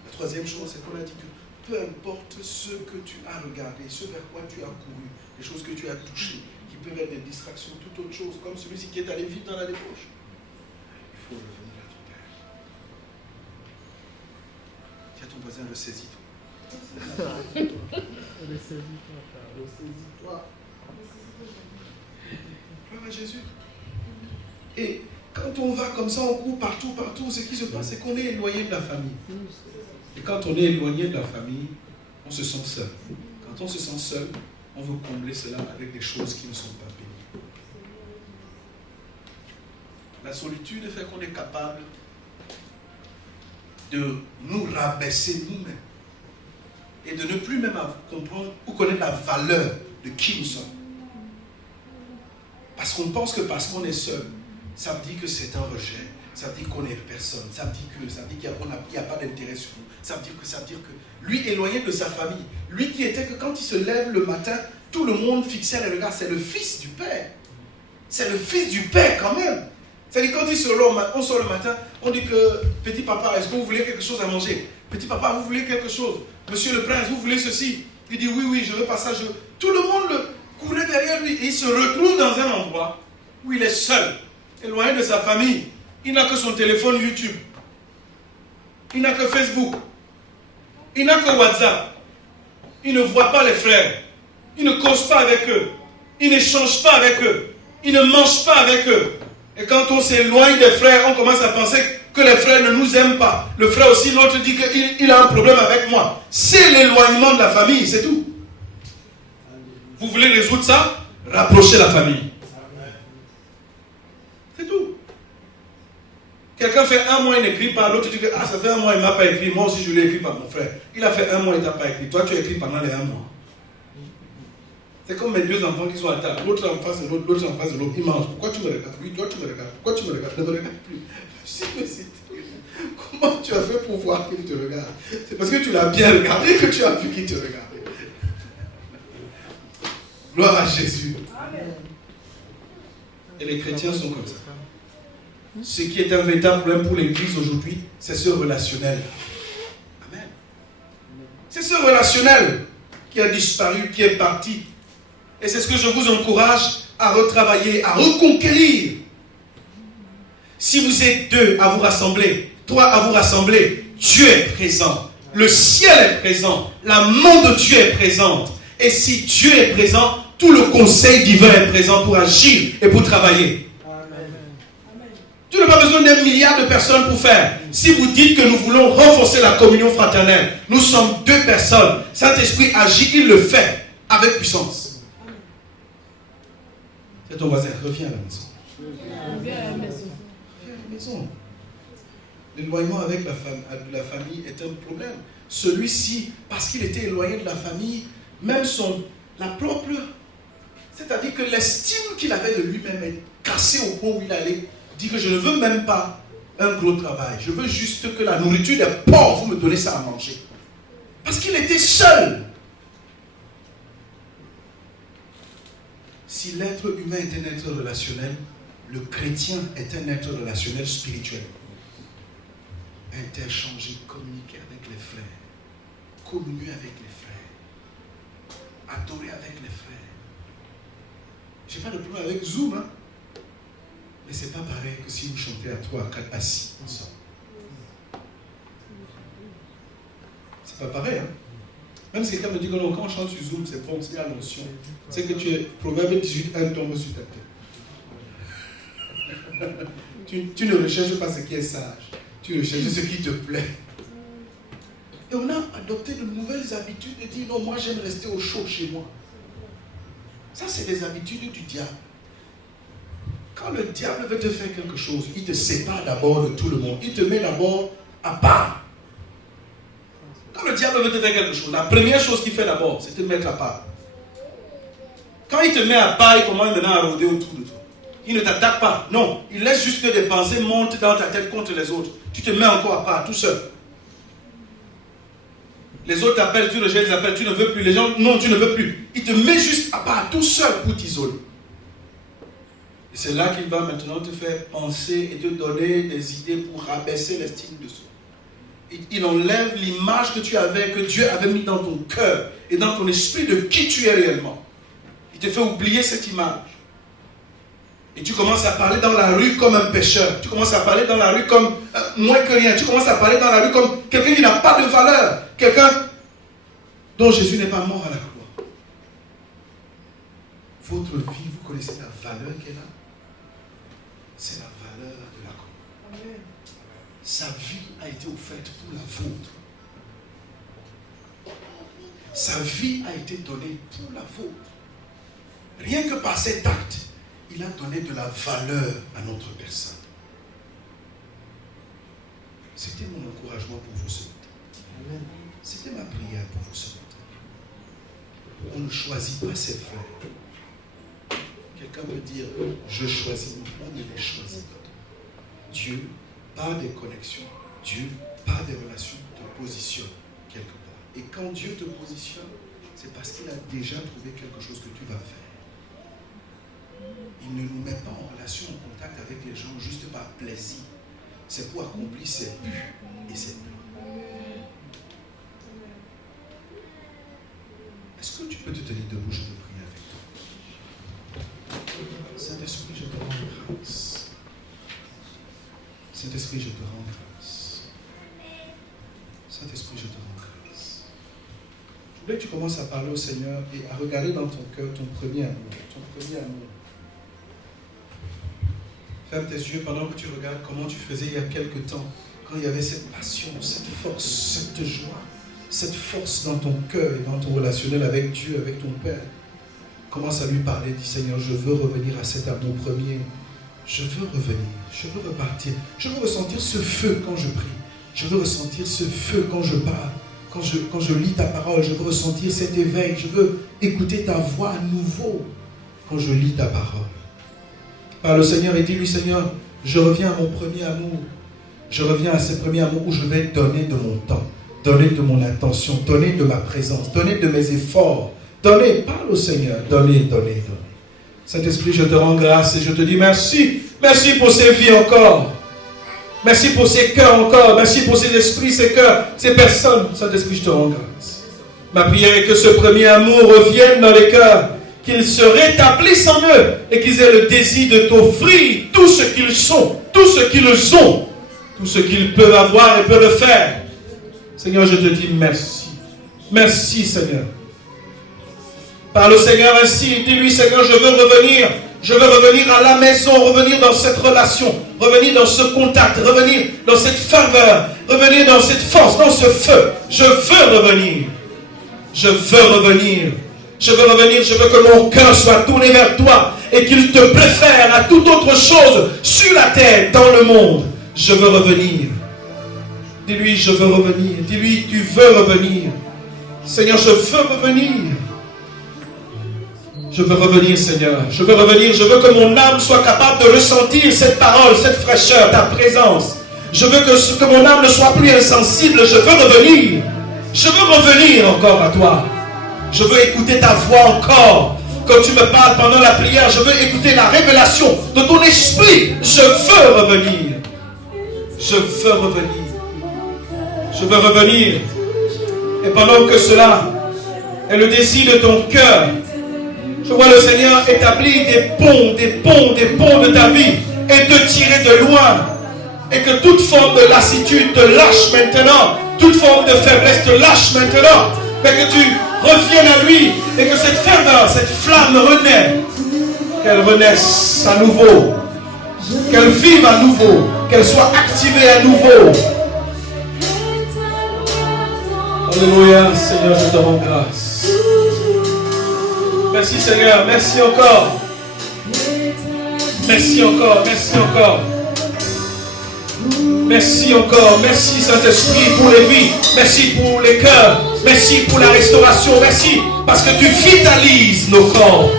La troisième chose, c'est qu'on a dit que peu importe ce que tu as regardé, ce vers quoi tu as couru, les choses que tu as touchées, qui peuvent être des distractions, toute autre chose, comme celui-ci qui est allé vivre dans la débauche, il faut revenir à ton Père. Tiens, ton voisin, le saisis-toi. Saisis-toi. Gloire à Jésus. Et quand on va comme ça, on court partout, ce qui se passe, c'est qu'on est éloigné de la famille. Et quand on est éloigné de la famille, on se sent seul. Quand on se sent seul, on veut combler cela avec des choses qui ne sont pas bénies. La solitude fait qu'on est capable de nous rabaisser nous-mêmes et de ne plus même comprendre ou connaître la valeur de qui nous sommes. Parce qu'on pense que parce qu'on est seul, ça veut dire que c'est un rejet, ça veut dire qu'on n'est personne, ça veut dire qu'il n'y a pas d'intérêt sur nous, ça veut dire que lui éloigné de sa famille, lui qui était que quand il se lève le matin, tout le monde fixait les regards, c'est le fils du Père. C'est le fils du Père quand même. C'est-à-dire quand on sort le matin, on dit que petit papa, est-ce que vous voulez quelque chose à manger? Petit papa, vous voulez quelque chose? Monsieur le prince, vous voulez ceci? Il dit oui, je veux pas ça. Tout le monde courait derrière lui et il se retrouve dans un endroit où il est seul, éloigné de sa famille. Il n'a que son téléphone YouTube. Il n'a que Facebook. Il n'a que WhatsApp. Il ne voit pas les frères. Il ne cause pas avec eux. Il n'échange pas avec eux. Il ne mange pas avec eux. Et quand on s'éloigne des frères, on commence à penser que les frères ne nous aiment pas. Le frère aussi, l'autre dit qu'il a un problème avec moi. C'est l'éloignement de la famille, c'est tout. Vous voulez résoudre ça? Rapprochez la famille. C'est tout. Quelqu'un fait un mois, il n'écrit pas. L'autre dit que ça fait un mois, il ne m'a pas écrit. Moi aussi, je l'ai écrit par mon frère. Il a fait un mois, il ne t'a pas écrit. Toi, tu as écrit pendant les un mois. C'est comme mes deux enfants qui sont à table. L'autre en face de l'autre, l'autre en face de l'autre. Ils mangent. Pourquoi tu me regardes? Oui, toi, tu me regardes. Pourquoi tu me regardes? Ne me regarde plus. Je dis, mais comment tu as fait pour voir qu'il te regarde? C'est parce que tu l'as bien regardé que tu as vu qu'il te regardait. Gloire à Jésus. Et les chrétiens sont comme ça. Ce qui est un véritable problème pour l'Église aujourd'hui, c'est ce relationnel. Amen. C'est ce relationnel qui a disparu, qui est parti. Et c'est ce que je vous encourage à retravailler, à reconquérir. Si vous êtes 2 à vous rassembler, 3 à vous rassembler, Dieu est présent. Le ciel est présent. La main de Dieu est présente. Et si Dieu est présent, tout le conseil divin est présent pour agir et pour travailler. Tu n'as pas besoin d'un milliard de personnes pour faire. Si vous dites que nous voulons renforcer la communion fraternelle, nous sommes 2 personnes. Saint-Esprit agit, il le fait avec puissance. C'est ton voisin, reviens à la maison. Reviens à la maison. Reviens à la maison. L'éloignement avec la famille est un problème. Celui-ci, parce qu'il était éloigné de la famille, même la propre, c'est-à-dire que l'estime qu'il avait de lui-même est cassée au point où il allait dire que je ne veux même pas un gros travail. Je veux juste que la nourriture des pauvres, vous me donnez ça à manger. Parce qu'il était seul. Si l'être humain est un être relationnel, le chrétien est un être relationnel spirituel. Interchanger, communiquer avec les frères, communier avec les frères, adorer avec les frères. Je n'ai pas de problème avec Zoom, hein? Mais c'est pas pareil que si vous chantez à 3, à 4, assis ensemble. C'est pas pareil, hein? Même si quelqu'un me dit que non, quand on chante sur Zoom, c'est bon, c'est à l'onction. C'est que tu es, Proverbe 18, 1 tombe sur ta tête. tu ne recherches pas ce qui est sage. Tu recherches ce qui te plaît. Et on a adopté de nouvelles habitudes de dire non, moi j'aime rester au chaud chez moi. Ça, c'est des habitudes du diable. Quand le diable veut te faire quelque chose, il te sépare d'abord de tout le monde. Il te met d'abord à part. Quand le diable veut te faire quelque chose, la première chose qu'il fait d'abord, c'est te mettre à part. Quand il te met à part, il commence maintenant à rôder autour de toi. Il ne t'attaque pas. Non, il laisse juste que des pensées montent dans ta tête contre les autres. Tu te mets encore à part, tout seul. Les autres t'appellent, tu rejettes les appels, tu ne veux plus. Les gens, non, tu ne veux plus. Il te met juste à part, tout seul, pour t'isoler. Et c'est là qu'il va maintenant te faire penser et te donner des idées pour rabaisser l'estime de soi. Il enlève l'image que tu avais, que Dieu avait mis dans ton cœur et dans ton esprit de qui tu es réellement. Il te fait oublier cette image. Et tu commences à parler dans la rue comme un pécheur. Tu commences à parler dans la rue comme moins que rien. Tu commences à parler dans la rue comme quelqu'un qui n'a pas de valeur. Quelqu'un dont Jésus n'est pas mort à la croix. Votre vie, vous connaissez la valeur qu'elle a? C'est la valeur de la croix. Amen. Sa vie a été offerte pour la vôtre. Sa vie a été donnée pour la vôtre. Rien que par cet acte, il a donné de la valeur à notre personne. C'était mon encouragement pour vous ce matin. C'était ma prière pour vous ce matin. On ne choisit pas ses frères. Quelqu'un peut dire, je choisis, on ne les choisit pas. Dieu, par des connexions, Dieu, par des relations, te positionne quelque part. Et quand Dieu te positionne, c'est parce qu'il a déjà trouvé quelque chose que tu vas faire. Il ne nous met pas en relation, en contact avec les gens juste par plaisir. C'est pour accomplir ses buts et ses plans. Est-ce que tu peux te tenir debout? Je veux prier avec toi. Saint-Esprit, je te rends grâce. Saint-Esprit, je te rends grâce. Saint-Esprit, je te rends grâce. Je voulais que tu commences à parler au Seigneur et à regarder dans ton cœur ton premier amour. Ton premier amour. Ferme tes yeux pendant que tu regardes comment tu faisais il y a quelque temps, quand il y avait cette passion, cette force, cette joie, cette force dans ton cœur et dans ton relationnel avec Dieu, avec ton Père. Commence à lui parler, dis Seigneur, je veux revenir à cet amour premier. Je veux revenir, je veux repartir. Je veux ressentir ce feu quand je prie. Je veux ressentir ce feu quand je parle. Quand je lis ta parole, je veux ressentir cet éveil. Je veux écouter ta voix à nouveau quand je lis ta parole. Parle au Seigneur et dis-lui, Seigneur, je reviens à mon premier amour. Je reviens à ce premier amour où je vais donner de mon temps, donner de mon attention, donner de ma présence, donner de mes efforts. Donner, parle au Seigneur, donner. Saint-Esprit, je te rends grâce et je te dis merci. Merci pour ces vies encore. Merci pour ces cœurs encore. Merci pour ces esprits, ces cœurs, ces personnes. Saint-Esprit, je te rends grâce. Ma prière est que ce premier amour revienne dans les cœurs, qu'ils se rétablissent en eux et qu'ils aient le désir de t'offrir tout ce qu'ils sont, tout ce qu'ils ont, tout ce qu'ils peuvent avoir et peuvent faire. Seigneur, je te dis merci. Merci, Seigneur. Parle au Seigneur ainsi, dis-lui, Seigneur, je veux revenir à la maison, revenir dans cette relation, revenir dans ce contact, revenir dans cette ferveur, revenir dans cette force, dans ce feu. Je veux revenir. Je veux revenir. Je veux revenir, je veux que mon cœur soit tourné vers toi et qu'il te préfère à toute autre chose sur la terre, dans le monde. Je veux revenir. Dis-lui, je veux revenir. Dis-lui, tu veux revenir. Seigneur, je veux revenir. Je veux revenir, Seigneur. Je veux revenir. Je veux que mon âme soit capable de ressentir cette parole, cette fraîcheur, ta présence. Je veux que mon âme ne soit plus insensible. Je veux revenir. Je veux revenir encore à toi. Je veux écouter ta voix encore. Quand tu me parles pendant la prière, je veux écouter la révélation de ton esprit. Je veux revenir. Je veux revenir. Je veux revenir. Et pendant que cela est le désir de ton cœur, je vois le Seigneur établir des ponts de ta vie et te tirer de loin. Et que toute forme de lassitude te lâche maintenant. Toute forme de faiblesse te lâche maintenant. Mais que tu reviennes à lui et que cette ferveur, cette flamme renaît. Qu'elle renaisse à nouveau. Qu'elle vive à nouveau. Qu'elle soit activée à nouveau. Alléluia, Seigneur, je te rends grâce. Merci Seigneur, merci encore. Merci encore, merci encore. Merci encore, merci Saint-Esprit pour les vies, merci pour les cœurs, merci pour la restauration, merci parce que tu vitalises nos corps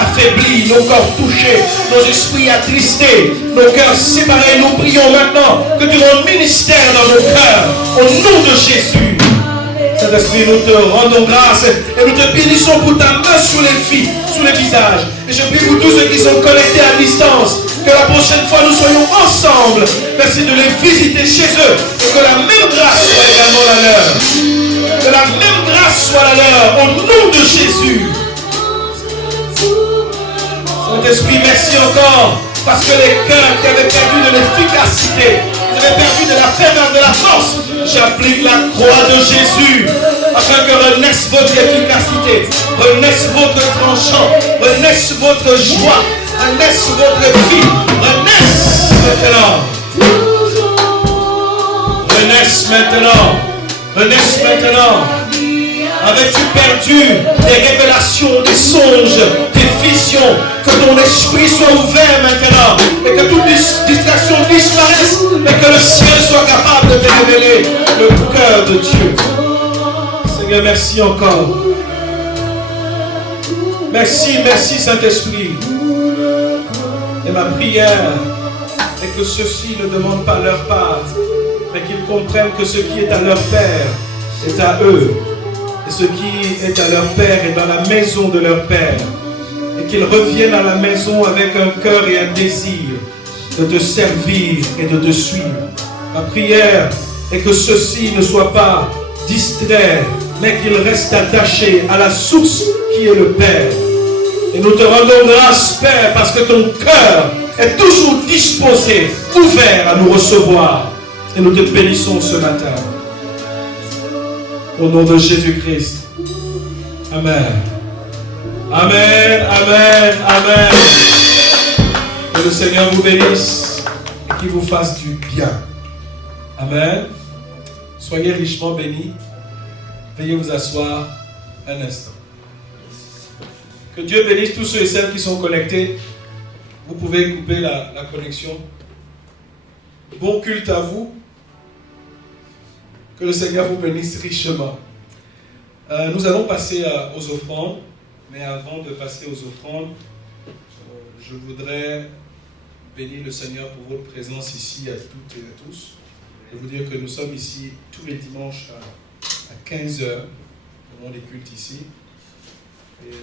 affaiblis, nos corps touchés, nos esprits attristés, nos cœurs séparés. Nous prions maintenant que tu rendes ministère dans nos cœurs, au nom de Jésus. Saint-Esprit, nous te rendons grâce et nous te bénissons pour ta main sur les vies, sur les visages. Et je prie pour tous ceux qui sont connectés à distance, que la prochaine fois nous soyons ensemble. Merci de les visiter chez eux et que la même grâce soit également la leur. Que la même grâce soit la leur, au nom de Jésus. Saint-Esprit, merci encore, parce que les cœurs qui avaient perdu de l'efficacité, qui avaient perdu de la ferveur, de la force, j'applique la croix de Jésus, afin que renaisse votre efficacité, renaisse votre tranchant, renaisse votre joie, renaisse votre vie, renaisse maintenant. Renaisse maintenant. Renaisse maintenant. Avais-tu perdu des révélations, des songes, des visions? Que ton esprit soit ouvert maintenant et que toute distraction disparaisse et que le ciel soit capable de te révéler le cœur de Dieu. Seigneur, merci encore. Merci, merci Saint-Esprit. Et ma prière est que ceux-ci ne demandent pas leur part, mais qu'ils comprennent que ce qui est à leur Père est à eux. Et ce qui est à leur Père est dans la maison de leur Père. Et qu'ils reviennent à la maison avec un cœur et un désir de te servir et de te suivre. Ma prière est que ceux-ci ne soient pas distraits, mais qu'ils restent attachés à la source qui est le Père. Et nous te rendons grâce, Père, parce que ton cœur est toujours disposé, ouvert à nous recevoir. Et nous te bénissons ce matin. Au nom de Jésus-Christ. Amen. Amen, amen, amen. Que le Seigneur vous bénisse et qu'il vous fasse du bien. Amen. Soyez richement bénis. Veuillez vous asseoir un instant. Que Dieu bénisse tous ceux et celles qui sont connectés. Vous pouvez couper la connexion. Bon culte à vous. Que le Seigneur vous bénisse richement. Nous allons passer aux offrandes. Mais avant de passer aux offrandes, je voudrais bénir le Seigneur pour votre présence ici à toutes et à tous. Et vous dire que nous sommes ici tous les dimanches à 15h. Nous avons les cultes ici. Et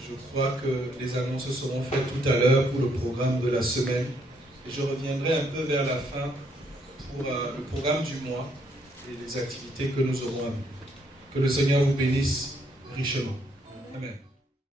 je crois que les annonces seront faites tout à l'heure pour le programme de la semaine. Et je reviendrai un peu vers la fin pour le programme du mois et les activités que nous aurons à nous. Que le Seigneur vous bénisse richement. Amen.